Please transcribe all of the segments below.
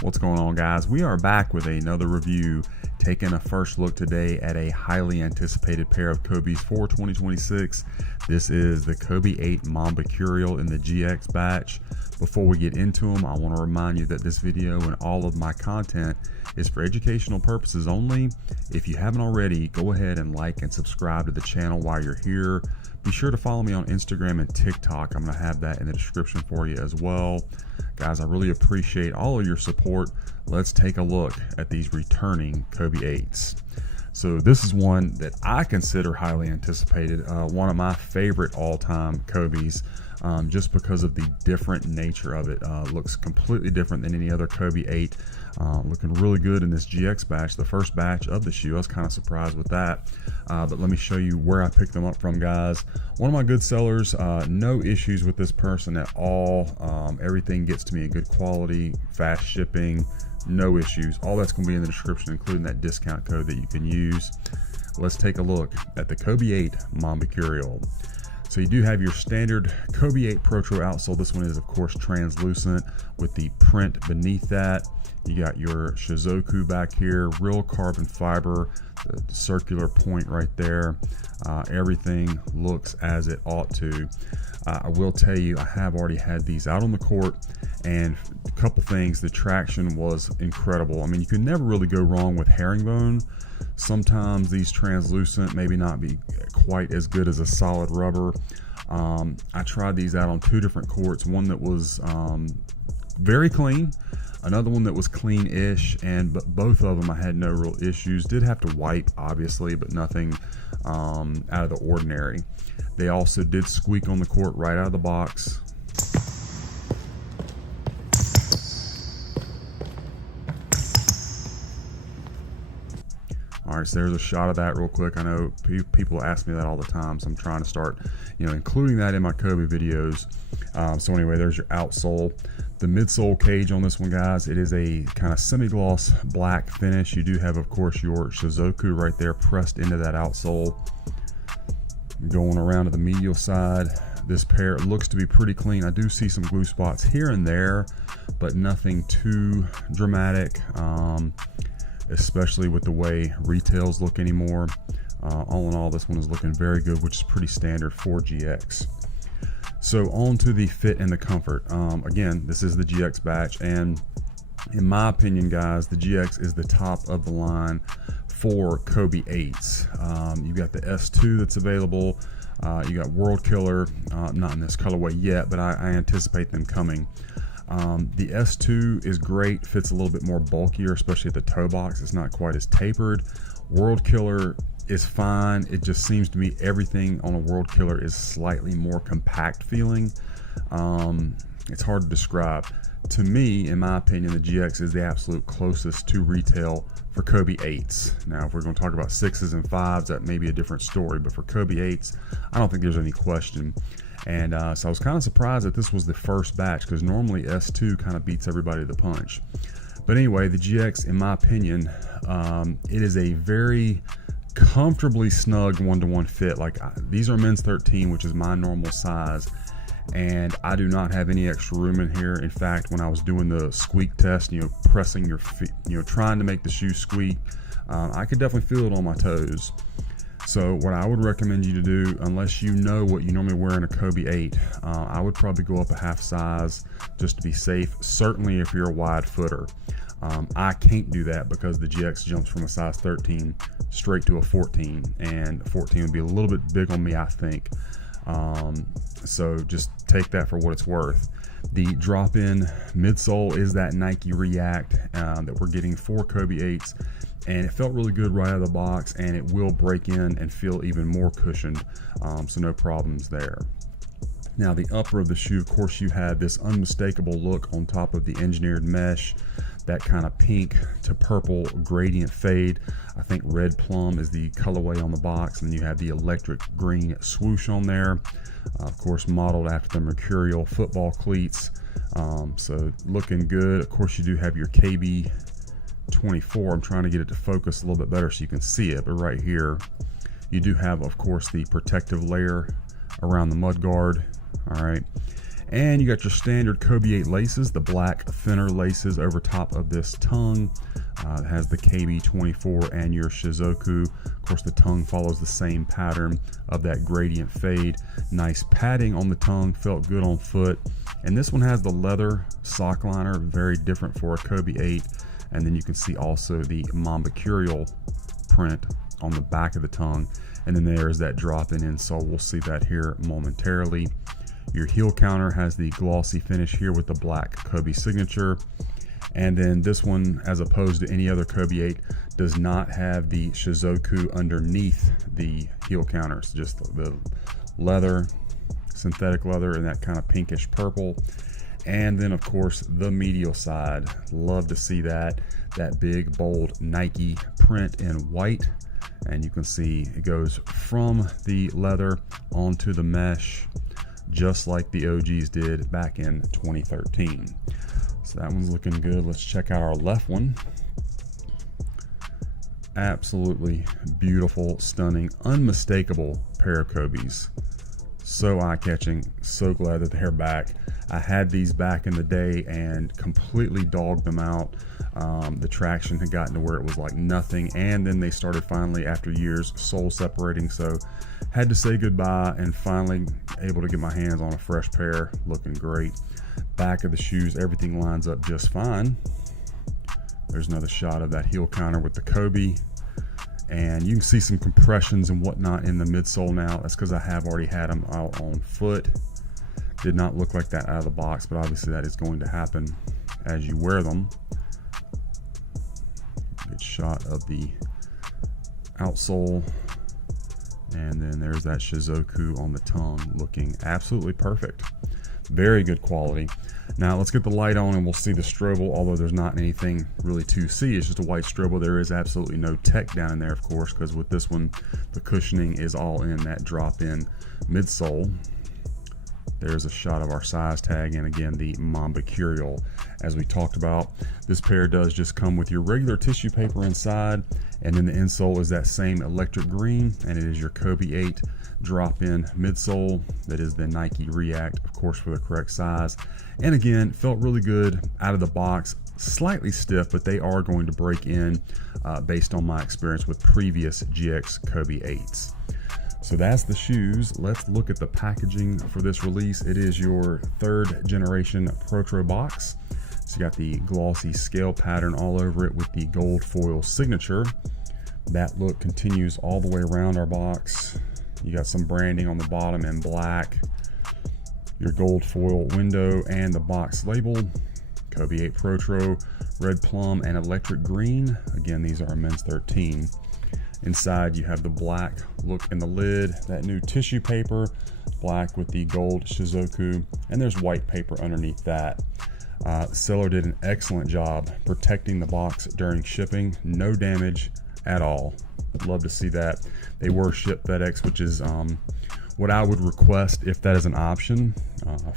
What's going on, guys? We are back with another review, taking a first look today at a highly anticipated pair of Kobe's for 2026. This is the Kobe 8 Mambacurial in the GX batch. Before we get into them, I want to remind you that this video and all of my content is for educational purposes only. If you haven't already, go ahead and like and subscribe to the channel while you're here. Be sure to follow me on Instagram and TikTok. I'm going to have that in the description for you as well. Guys, I really appreciate all of your support. Let's take a look at these returning Kobe 8s. So this is one that I consider highly anticipated, one of my favorite all-time Kobe's, just because of the different nature of it. Looks completely different than any other Kobe 8. Looking really good in this GX batch, the first batch of the shoe. I was kind of surprised with that, but let me show you where I picked them up from, guys. One of my good sellers, no issues with this person at all. Everything gets to me in good quality, fast shipping, no issues. All that's going to be in the description, including that discount code that you can use. Let's take a look at the Kobe 8 Mambacurial. So you do have your standard Kobe 8 Protro outsole. This one is, of course, translucent with the print beneath that. You got your Shizuku back here, real carbon fiber, the circular point right there. Everything looks as it ought to. I will tell you, I have already had these out on the court, and a couple things, the traction was incredible. I mean, you can never really go wrong with herringbone. Sometimes these translucent maybe not be quite as good as a solid rubber. I tried these out on two different courts, one that was very clean, another one that was clean-ish, but both of them I had no real issues. Did have to wipe, obviously, but nothing out of the ordinary. They also did squeak on the court right out of the box. All right, so there's a shot of that real quick. I know people ask me that all the time, so I'm trying to start, including that in my Kobe videos. So anyway, there's your outsole. The midsole cage on this one, guys, it is a kind of semi-gloss black finish. You do have, of course, your Shizuku right there pressed into that outsole. Going around to the medial side, this pair looks to be pretty clean. I do see some glue spots here and there, but nothing too dramatic, especially with the way retails look anymore. All in all, this one is looking very good, which is pretty standard for GX. So on to the fit and the comfort. Again, this is the GX batch, and in my opinion, guys, the GX is the top of the line for Kobe 8s. You got the S2 that's available. You got World Killer, not in this colorway yet, but I anticipate them coming. The S2 is great, fits a little bit more bulkier, especially at the toe box. It's not quite as tapered. World Killer is fine. It just seems to me everything on a World Killer is slightly more compact feeling. It's hard to describe. To me, in my opinion, the GX is the absolute closest to retail for Kobe 8s. Now, if we're going to talk about 6s and 5s, that may be a different story, but for Kobe 8s, I don't think there's any question. And so I was kind of surprised that this was the first batch, because normally S2 kind of beats everybody to the punch. But anyway, the GX, in my opinion, it is a very comfortably snug one-to-one fit. Like, these are men's 13, which is my normal size, and I do not have any extra room in here. In fact, when I was doing the squeak test, pressing your feet, trying to make the shoe squeak, I could definitely feel it on my toes. So what I would recommend you to do, unless you know what you normally wear in a Kobe 8, I would probably go up a half size just to be safe, certainly if you're a wide footer. I can't do that because the GX jumps from a size 13 straight to a 14, and a 14 would be a little bit big on me, I think. So just take that for what it's worth. The drop-in midsole is that Nike React that we're getting for Kobe 8s, and it felt really good right out of the box, and it will break in and feel even more cushioned, so no problems there. Now, the upper of the shoe, of course, you have this unmistakable look on top of the engineered mesh, that kind of pink to purple gradient fade. I think red plum is the colorway on the box, and you have the electric green swoosh on there. Of course, modeled after the Mercurial football cleats, so looking good. Of course, you do have your KB24. I'm trying to get it to focus a little bit better so you can see it, but right here you do have, of course, the protective layer around the mud guard. All right, And you got your standard Kobe 8 laces, the black thinner laces over top of this tongue. It has the KB24 and your Shizuku. Of course, the tongue follows the same pattern of that gradient fade. Nice padding on the tongue, felt good on foot. And this one has the leather sock liner, very different for a Kobe 8. And then you can see also the Mambacurial print on the back of the tongue. And then there's that drop-in insole. We'll see that here momentarily. Your heel counter has the glossy finish here with the black Kobe signature. And then this one, as opposed to any other Kobe 8, does not have the Shizuku underneath the heel counters. Just the leather, synthetic leather, and that kind of pinkish purple. And then of course the medial side, love to see that big bold Nike print in white. And you can see it goes from the leather onto the mesh, just like the OGs did back in 2013. So that one's looking good. Let's check out our left one. Absolutely beautiful, stunning, unmistakable pair of Kobe's. So eye-catching, so glad that they're back. I had these back in the day and completely dogged them out. The traction had gotten to where it was like nothing, and then they started finally, after years, sole separating, so had to say goodbye and finally able to get my hands on a fresh pair. Looking great. Back of the shoes, everything lines up just fine. There's another shot of that heel counter with the Kobe. And you can see some compressions and whatnot in the midsole now. That's because I have already had them out on foot. Did not look like that out of the box, but obviously that is going to happen as you wear them. Good shot of the outsole. And then there's that Shizuku on the tongue, looking absolutely perfect. Very good quality. Now let's get the light on and we'll see the strobo, although there's not anything really to see. It's just a white strobo. There is absolutely no tech down in there, of course, because with this one, the cushioning is all in that drop-in midsole. There's a shot of our size tag, and again, the Mambacurial. As we talked about, this pair does just come with your regular tissue paper inside, and then the insole is that same electric green, and it is your Kobe 8 drop-in midsole. That is the Nike React, of course, for the correct size. And again, felt really good out of the box. Slightly stiff, but they are going to break in based on my experience with previous GX Kobe 8s. So that's the shoes. Let's look at the packaging for this release. It is your 3rd generation Protro box. So you got the glossy scale pattern all over it with the gold foil signature. That look continues all the way around our box. You got some branding on the bottom in black, your gold foil window, and the box label. Kobe 8 Protro, red plum and electric green. Again, these are men's 13. Inside you have the black look in the lid, that new tissue paper, black with the gold Shizuku, and there's white paper underneath that. The seller did an excellent job protecting the box during shipping. No damage at all. I'd love to see that. They were shipped FedEx, which is what I would request if that is an option.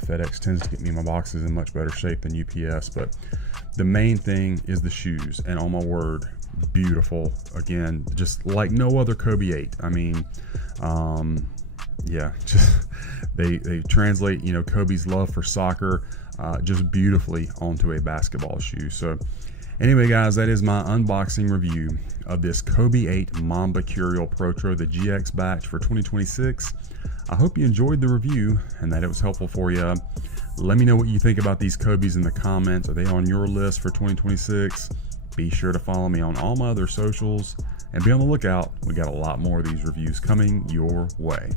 FedEx tends to get me my boxes in much better shape than UPS, but the main thing is the shoes, and on my word, beautiful. Again, just like no other Kobe 8. I mean, yeah, just they translate, you know, Kobe's love for soccer just beautifully onto a basketball shoe. So anyway, guys, that is my unboxing review of this Kobe 8 Mambacurial Protro, the GX batch for 2026. I hope you enjoyed the review and that it was helpful for you. Let me know what you think about these Kobe's in the comments. Are they on your list for 2026? Be sure to follow me on all my other socials and be on the lookout. We got a lot more of these reviews coming your way.